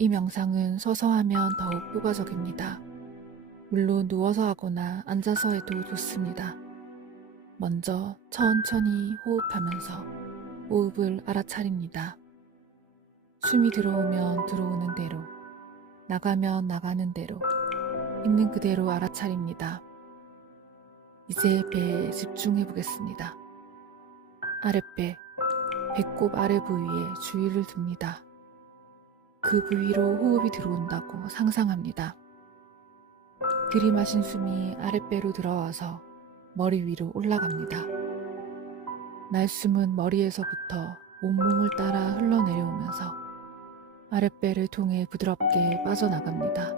이 명상은 서서 하면 더욱 효과적입니다. 물론 누워서 하거나 앉아서 해도 좋습니다. 먼저 천천히 호흡하면서 호흡을 알아차립니다. 숨이 들어오면 들어오는 대로, 나가면 나가는 대로, 있는 그대로 알아차립니다. 이제 배에 집중해 보겠습니다. 아랫배, 배꼽 아래 부위에 주의를 둡니다. 그 부위로 호흡이 들어온다고 상상합니다. 들이마신 숨이 아랫배로 들어와서 머리 위로 올라갑니다. 날숨은 머리에서부터 온몸을 따라 흘러내려오면서 아랫배를 통해 부드럽게 빠져나갑니다.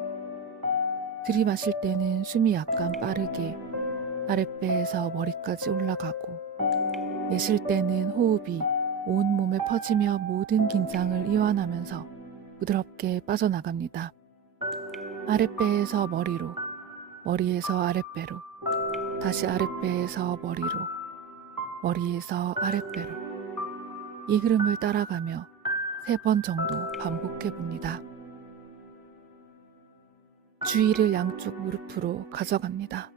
들이마실 때는 숨이 약간 빠르게 아랫배에서 머리까지 올라가고 내쉴 때는 호흡이 온 몸에 퍼지며 모든 긴장을 이완하면서 부드럽게 빠져나갑니다. 아랫배에서 머리로, 머리에서 아랫배로, 다시 아랫배에서 머리로, 머리에서 아랫배로. 이 흐름을 따라가며 세 번 정도 반복해 봅니다. 주의를 양쪽 무릎으로 가져갑니다.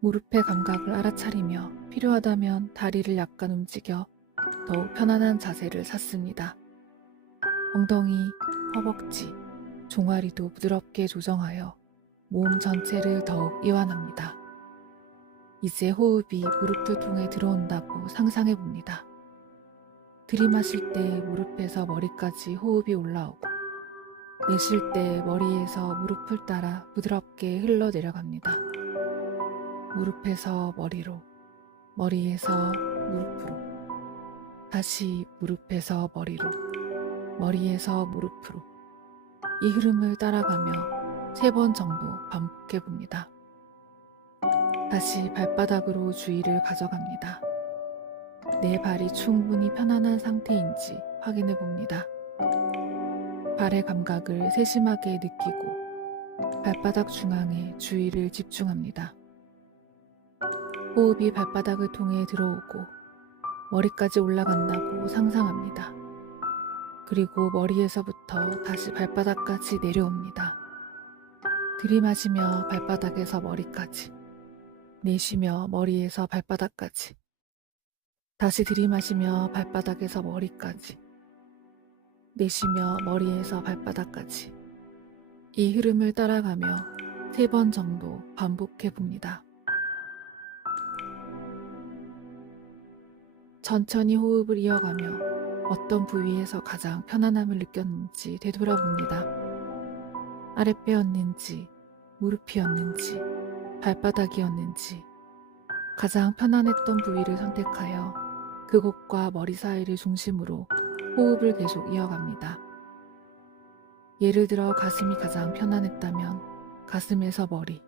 무릎의 감각을 알아차리며 필요하다면 다리를 약간 움직여 더욱 편안한 자세를 샀습니다. 엉덩이, 허벅지, 종아리도 부드럽게 조정하여 몸 전체를 더욱 이완합니다. 이제 호흡이 무릎을 통해 들어온다고 상상해 봅니다. 들이마실 때 무릎에서 머리까지 호흡이 올라오고 내쉴 때 머리에서 무릎을 따라 부드럽게 흘러 내려갑니다. 무릎에서 머리로, 머리에서 무릎으로, 다시 무릎에서 머리로, 머리에서 무릎으로 이 흐름을 따라가며 세 번 정도 반복해 봅니다. 다시 발바닥으로 주의를 가져갑니다. 내 발이 충분히 편안한 상태인지 확인해 봅니다. 발의 감각을 세심하게 느끼고 발바닥 중앙에 주의를 집중합니다. 호흡이 발바닥을 통해 들어오고 머리까지 올라간다고 상상합니다. 그리고 머리에서부터 다시 발바닥까지 내려옵니다. 들이마시며 발바닥에서 머리까지, 내쉬며 머리에서 발바닥까지, 다시 들이마시며 발바닥에서 머리까지, 내쉬며 머리에서 발바닥까지. 이 흐름을 따라가며 세 번 정도 반복해 봅니다. 천천히 호흡을 이어가며 어떤 부위에서 가장 편안함을 느꼈는지 되돌아봅니다. 아랫배였는지, 무릎이었는지, 발바닥이었는지, 가장 편안했던 부위를 선택하여 그곳과 머리 사이를 중심으로 호흡을 계속 이어갑니다. 예를 들어 가슴이 가장 편안했다면 가슴에서 머리,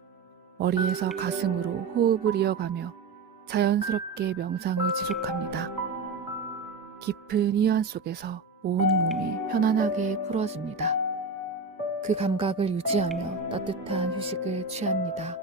머리에서 가슴으로 호흡을 이어가며 자연스럽게 명상을 지속합니다. 깊은 이완 속에서 온 몸이 편안하게 풀어집니다. 그 감각을 유지하며 따뜻한 휴식을 취합니다.